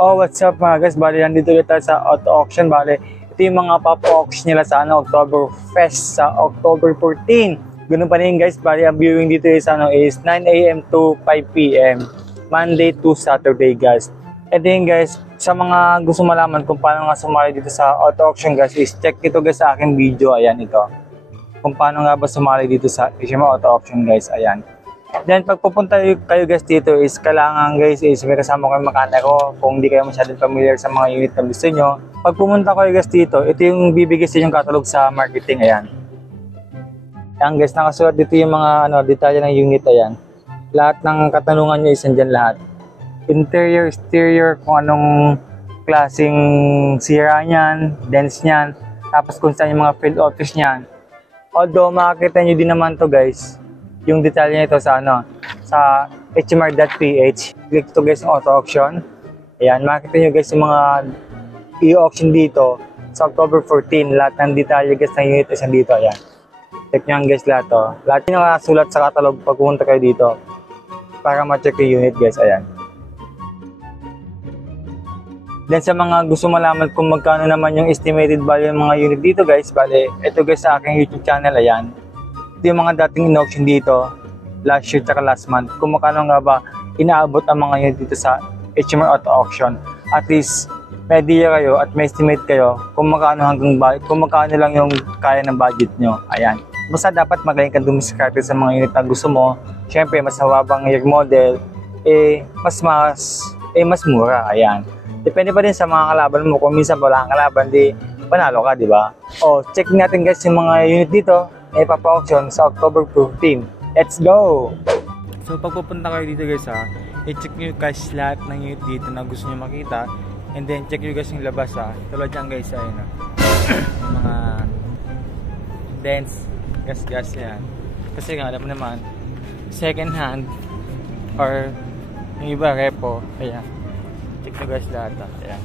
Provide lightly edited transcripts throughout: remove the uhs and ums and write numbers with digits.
Oh, what's up mga guys? Bali, nandito ulit tayo sa auto auction. Bali, ito yung mga papa-auction nila sa October Fest sa October 14. Ganun pa rin guys. Bali, ang viewing dito is 9 AM to 5 PM. Monday to Saturday guys. Ito yung guys, sa mga gusto malaman kung paano nga sumali dito sa auto auction guys, is check ito guys sa aking video. Ayan ito. Kung paano nga ba sumali dito sa auto auction guys. Ayan. Then pag pupunta kayo guys dito is kailangan guys is may kasama kayong mekaniko kung hindi kayo masyadong familiar sa mga unit na gusto nyo. Pag pumunta kayo guys dito, ito yung bibigay sa inyong catalog sa marketing. Ayan. Ayan guys, nakasulat dito yung mga detalye ng unit. Ayan. Lahat ng katanungan nyo is andyan lahat. Interior, exterior, kung anong klaseng sira nyan, dents nyan, tapos kung saan yung mga field office nyan. Although makikita nyo din naman to guys, yung detalye nito sa sa hmr.ph. Click to guys ng auto auction. Ayan, makikita nyo guys yung mga i-auction dito sa October 14. Lahat ng detalye guys ng unit is dito. Ayan. Check nyo guys lahat to. Lahat yung nakasulat sa catalog pag pumunta kayo dito para ma-check yung unit guys. Ayan. Then sa mga gusto malaman kung magkano naman yung estimated value ng mga unit dito guys, bale, ito guys sa aking YouTube channel. Ayan. Ito yung mga dating in-auction dito last year at last month. Kung makano nga ba inaabot ang mga unit dito sa HMR Auto Auction. At least may idea kayo at may estimate kayo kung makano lang yung kaya ng budget nyo. Ayan. Basta dapat magaling kang dumiskarte sa mga unit na gusto mo. Siyempre mas mababang year model, mas mura. Ayan. Depende pa din sa mga kalaban mo. Kung minsan wala kang kalaban, di panalo ka, di ba? O, check natin guys yung mga unit dito. Papa-auction sa October 15. Let's go! So pag pupunta kayo dito guys i-check nyo guys lahat ng unit dito na gusto nyo makita. And then check nyo guys yung labas tulad dyan guys mga dents, gas yan. Kasi nga alam mo naman, second hand or yung iba repo. Ayan. Check nyo guys lahat Ayan.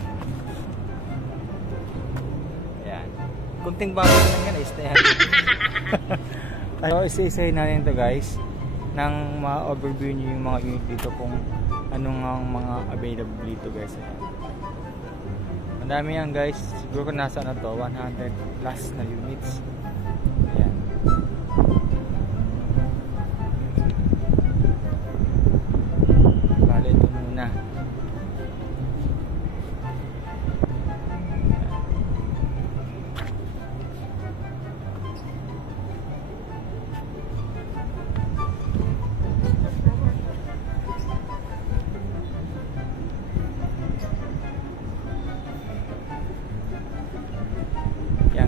Ayan. Kunting bagay lang yan is na yan. So, isa-isahin natin ito guys nang ma-overview nyo yung mga unit dito kung anong mga available dito guys. Ang dami yan guys, siguro nasa 100 plus na units. Ayan. Bale ito muna.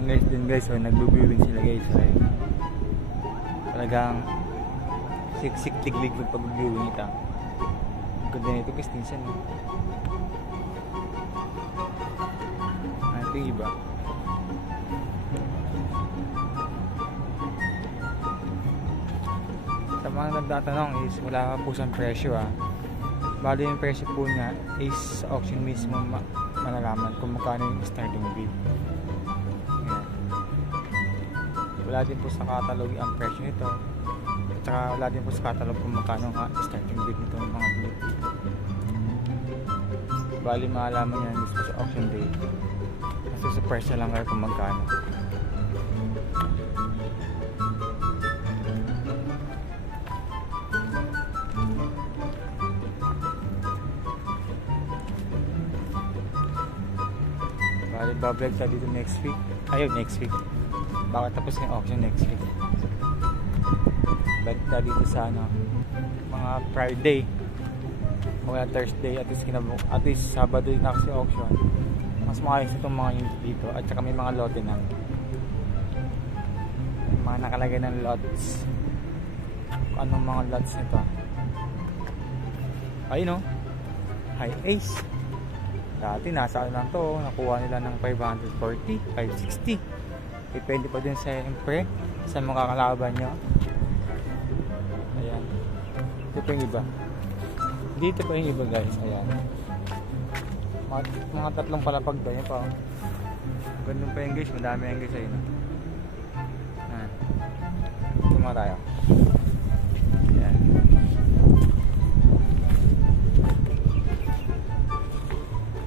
Guys din guys, nagbo-viewing sila guys. Talagang siksik tiglig ng pag-viewing ito. Ganda nito guys, tinsan ito yung iba. Sa mga nagtatanong is wala pa po sa presyo bali yung presyo po niya is sa auction mismo malalaman kung magkano yung starting bid. Wala din po sa catalog ang presyo nito. At saka wala din po sa catalog kung magkano nga starting bid nito ng mga bid. Bali maalaman nyo mismo sa auction day. Kasi sa presyo lang kayo kung magkano. Bali bablog tayo dito next week. Ayun, next week. Baka tapos yung auction next week. Balik tayo dito sa mga Friday o kaya Thursday at least Sabado na kasi auction. Mas maayos itong mga unit dito at saka may mga lote na may mga nakalagay ng lots. Anong mga lots nito? Ayun High Ace. Dati nasa lang to, nakuha nila ng 540, 560. Depende pa din siyempre sa mga kalaban nyo. Ayan. Ito pa yung iba. Dito pa yung iba guys. Ayan. Mga tatlong palapag ba yun pa. Gandun pa yung guys. Madami yung guys. Ayan. Ayan. Tuma tayo. Ayan. 5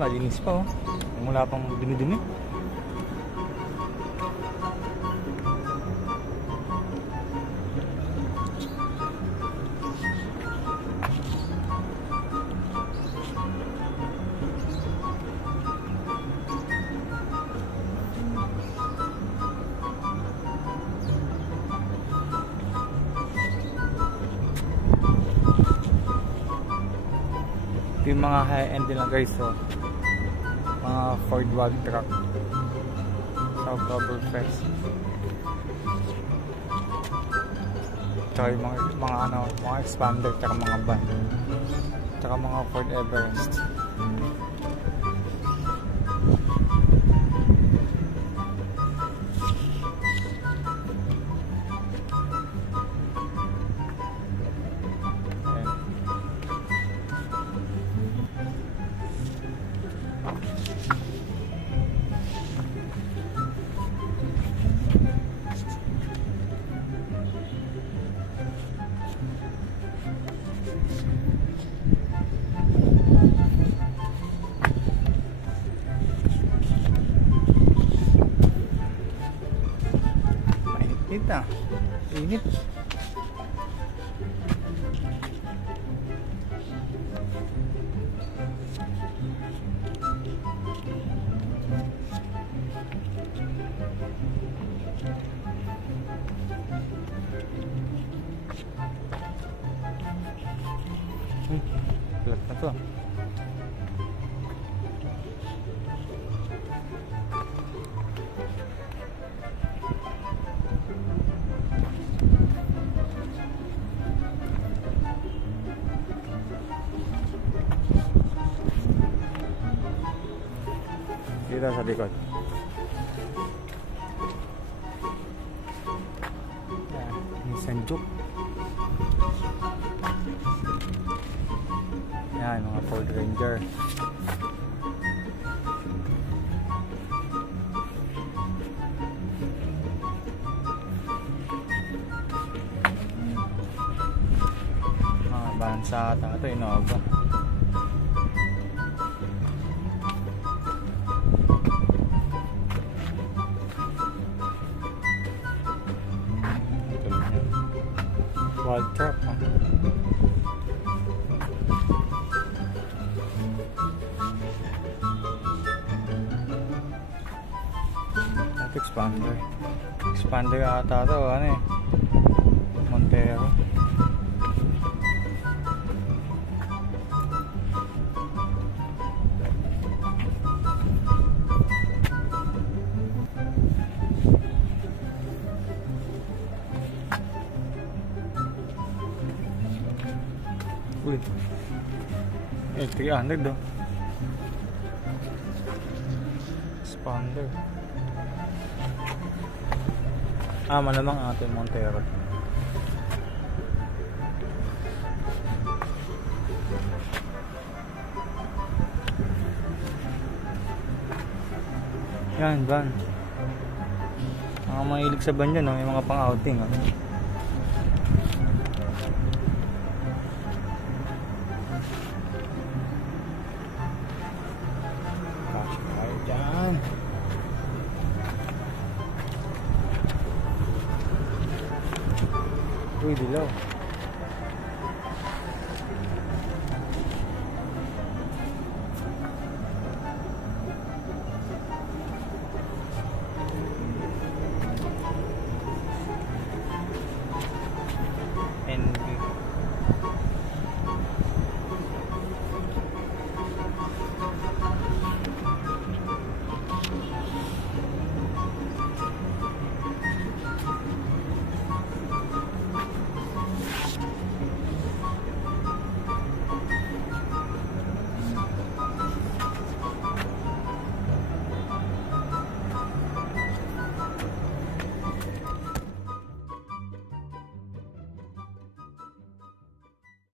malinis pa oh. Wala pang dumi-dumi. Yung mga high-end nila guys, so mga Ford wag truck sa Oktoberfest. Tsaka yung mga expander, tsaka mga van, tsaka mga Ford Everest. Init na. Init. Pelat na to. Dito sa likod. Nissan Juke. Yan, mga Ford Ranger. Mga bansa ata ito, Innova. Wild truck, huh? At expander ata to, ano eh, Montero. Uy, 300 do. Expander. Malamang ating Montero. Yan, van. Mga mahilig sa van dyan, no? May mga pang-outing. No? Kasya tayo dyan. Uy, dilaw.